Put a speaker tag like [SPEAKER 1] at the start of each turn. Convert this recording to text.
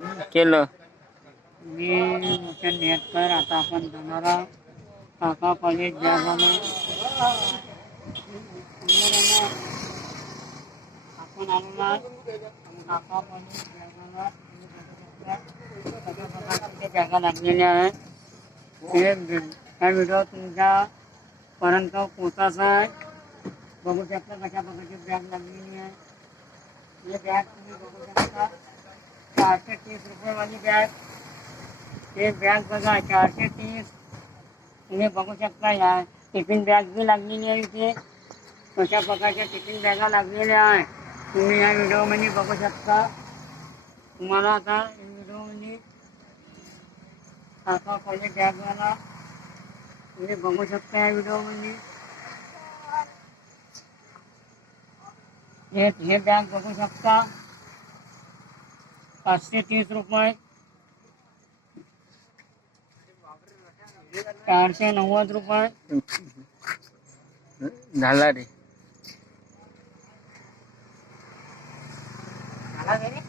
[SPEAKER 1] केलं
[SPEAKER 2] मी भूषण नेटकर आता आपण जाणार आहोत काका कॉलेज जळगावला आपण आलेलो आहोत काका कॉलेज जळगावला सगळ्या प्रकारचे जागा लागलेल्या आहेत ते हा व्हिडिओ तुमच्यापर्यंत पोचायचा आहे बघू शकता कशा प्रकारची बॅग लागलेली आहे हे बॅग तुम्ही बघू शकता चारशे तीस रुपयेवाली बॅग। हे बॅग चार चारशे तीस। तुम्ही बघू शकता या टिफ़िन बॅग बी लागलेली आहे इथे कशा प्रकारच्या टिफ़िन बॅगा लागलेल्या आहे तुम्ही या व्हिडिओमध्ये बघू शकता तुम्हाला आता व्हिडिओमध्ये काका कॉलेज बॅगवाला तुम्ही बघू शकता या व्हिडिओमध्ये हे बॅग बघू शकता पाचशे तीस रुपये चारशे नव्वद रुपये
[SPEAKER 1] झाला रे